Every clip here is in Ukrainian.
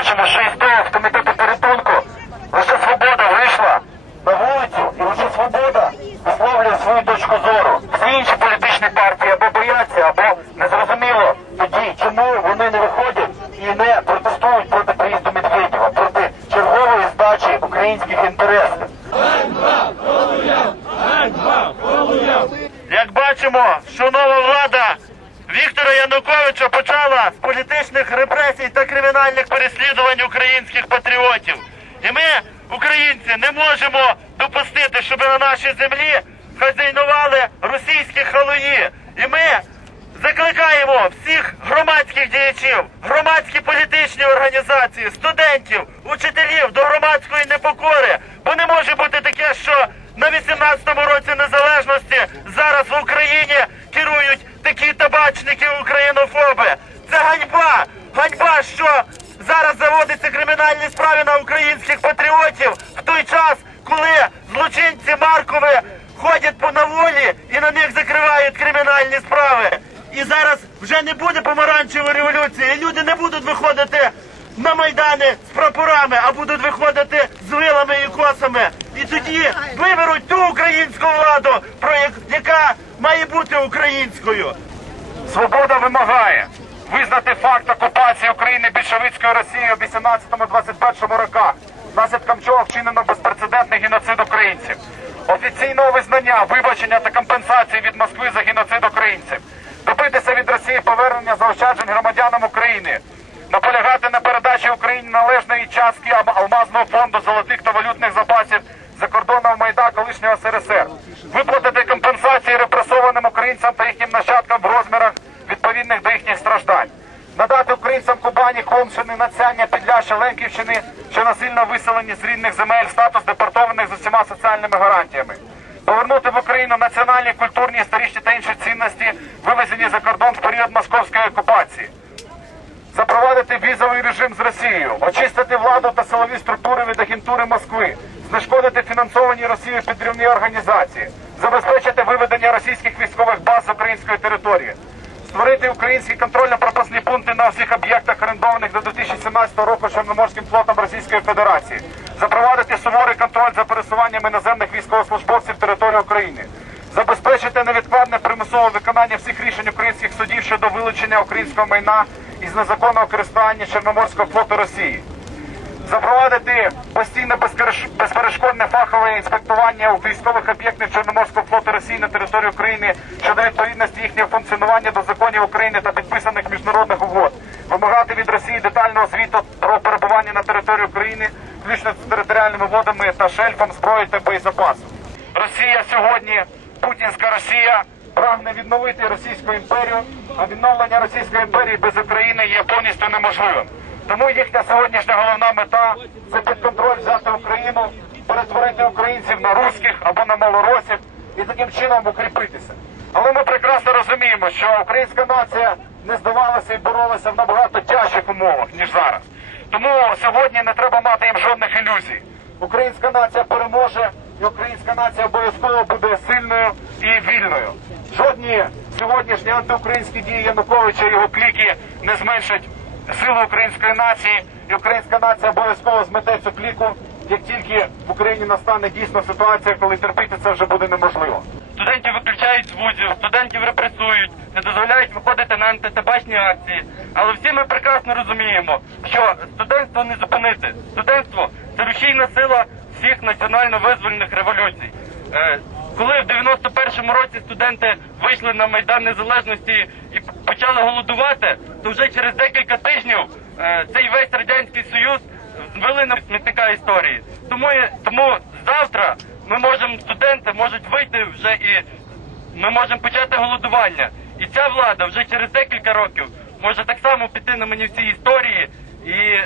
бачимо, що того з комітету порятунку лише свобода вийшла на вулицю, і лише свобода висловлює свою точку зору. Всі інші політичні партії або бояться, або незрозуміло тоді, чому вони не виходять і не протестують проти приїзду Медведєва, проти чергової здачі українських інтересів. Як бачимо, що нова влада Віктора Януковича почала з політичних репресій та кримінальних переслідувань українських патріотів. І ми, українці, не можемо допустити, щоб на нашій землі хазяйнували російські халуї. І ми закликаємо всіх громадських діячів, громадські політичні організації, студентів, учителів до громадської непокори. Бо не може бути таке, що на 18-му році незалежності зараз в Україні керують такі табачники українофоби. Це ганьба! Ганьба, що зараз заводяться кримінальні справи на українських патріотів в той час, коли злочинці Маркови ходять по на волі і на них закривають кримінальні справи. І зараз вже не буде помаранчевої революції. і Люди не будуть виходити на майдани з прапорами, а будуть виходити з вилами і косами. І тоді виберуть ту українську владу, про як- яка має бути українською. Свобода вимагає визнати факт окупації України більшовицькою Росією у 18-21 роках, наслідком чого вчинено безпрецедентний геноцид українців, офіційного визнання, вибачення та компенсації від Москви за геноцид українців, добитися від Росії повернення заощаджень громадянам України, наполягати на передачі Україні належної частки алмазного фонду золотих та валютних запасів закордонного майна колишнього СРСР, українцям та їхнім нащадкам в розмірах відповідних до їхніх страждань, надати українцям Кубані, Холмщини, Нацяння, Підляща, Ленківщини, що насильно виселені з рідних земель статус депортованих з усіма соціальними гарантіями. Повернути в Україну національні, культурні, історичні та інші цінності, вивезені за кордон в період московської окупації запровадити візовий режим з Росією, очистити владу та силові структури від агентури Москви, знешкодити фінансовані Росією підривні організації, забезпечити виведення російських військових баз з української території, створити українські контрольно-пропускні пункти на всіх об'єктах, орендованих до 2017 року Чорноморським флотом Російської Федерації, запровадити суворий контроль за пересуванням іноземних військовослужбовців території України. Забезпечити невідкладне примусове виконання всіх рішень українських судів щодо вилучення українського майна із незаконного користування Чорноморського флоту Росії, запровадити постійне безперешкодне фахове інспектування у військових об'єктів Чорноморського флоту Росії на території України щодо відповідності їхнього функціонування до законів України та підписаних міжнародних угод, вимагати від Росії детального звіту про перебування на території України, включно з територіальними водами та шельфом зброї та боєзапасу. Росія сьогодні, путінська Росія, прагне відновити Російську імперію, а відновлення Російської імперії без України є повністю неможливим. Тому їхня сьогоднішня головна мета це під контроль взяти Україну, перетворити українців на русських або на малоросів і таким чином укріпитися. Але ми прекрасно розуміємо, що українська нація не здавалася і боролася в набагато тяжчих умовах ніж зараз. Тому сьогодні не треба мати їм жодних ілюзій. Українська нація переможе, і українська нація обов'язково буде сильною і вільною. Жодні сьогоднішні антиукраїнські дії Януковича і його кліки не зменшать силу української нації, і українська нація обов'язково змете цю кліку, як тільки в Україні настане дійсна ситуація, коли терпіти це вже буде неможливо. Студентів виключають з вузів, студентів репресують, не дозволяють виходити на антитабачні акції. Але всі ми прекрасно розуміємо, що студентство не зупинити. Студентство це рушійна сила всіх національно-визвольних революцій. Е, Коли в 91-му році студенти вийшли на майдан незалежності і почали голодувати, то вже через декілька тижнів е, цей весь радянський союз звели на смітника історії. Тому тому завтра ми можемо студенти можуть вийти вже і ми можемо почати голодування. І ця влада вже через декілька років може так само піти на мені в цій історії, і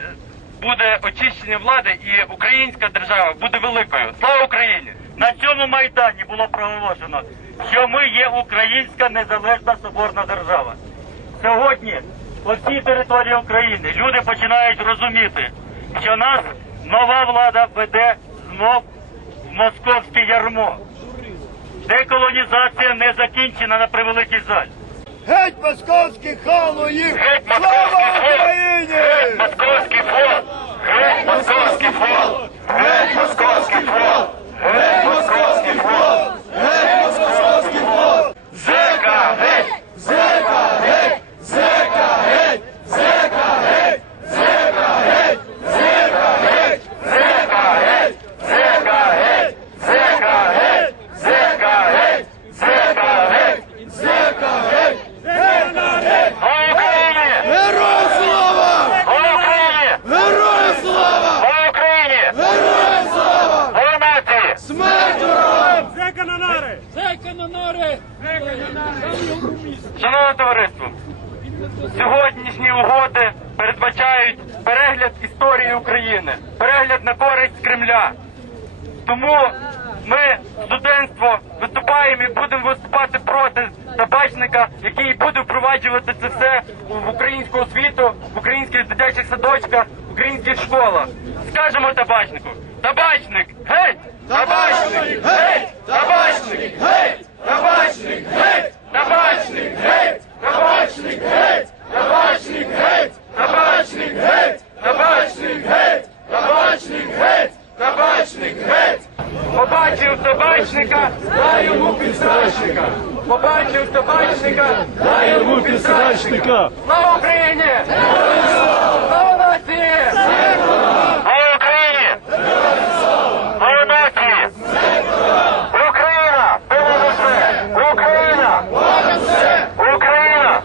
буде очищення влади, і українська держава буде великою. Слава Україні! На цьому майдані було проголошено, що ми є українська незалежна соборна держава. Сьогодні по всій території України люди починають розуміти, що нас нова влада веде знов в московське ярмо. Деколонізація не закінчена на превеликий жаль. Геть московський халуїв! Геть Слава московський! Україні! Геть московський флот! Геть московський флот! Геть московський флот! Геть московський флот! Геть Шановне товариство, сьогоднішні угоди передбачають перегляд історії України, перегляд на користь Кремля. Тому ми, студентство, виступаємо і будемо виступати проти табачника, який буде впроваджувати це все в українську освіту, в українських дитячих садочках, в українських школах. Скажемо табачнику, табачник, геть! Табачник, геть! Побачив табачника, дай йому підстрачника. Побачив табачника, дай йому підстрачника. Слава Україні! Слава нації! Слава Україні! Слава нації! Україна! Понад усе! Україна! Україна!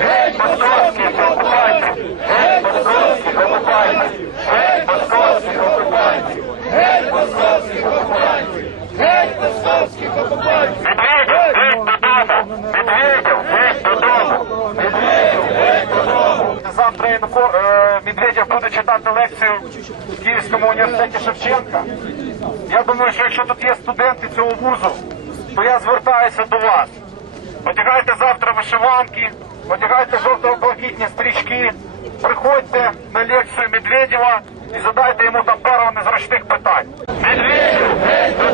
Геть московських окупантів! Геть московських окупантів! Геть московських окупантів! Геть московських окупантів! Геть московських окупантів! Медведів, геть додому! Медведів, геть додому! Медведів, геть додому! Завтра Януко- е, Медведєв буде читати лекцію в Київському університеті Шевченка. Я думаю, що якщо тут є студенти цього вузу, то я звертаюся до вас. Одягайте завтра вишиванки, одягайте жовто-блакитні стрічки, приходьте на лекцію Медведєва і задайте йому там пару незручних питань. Медведєв,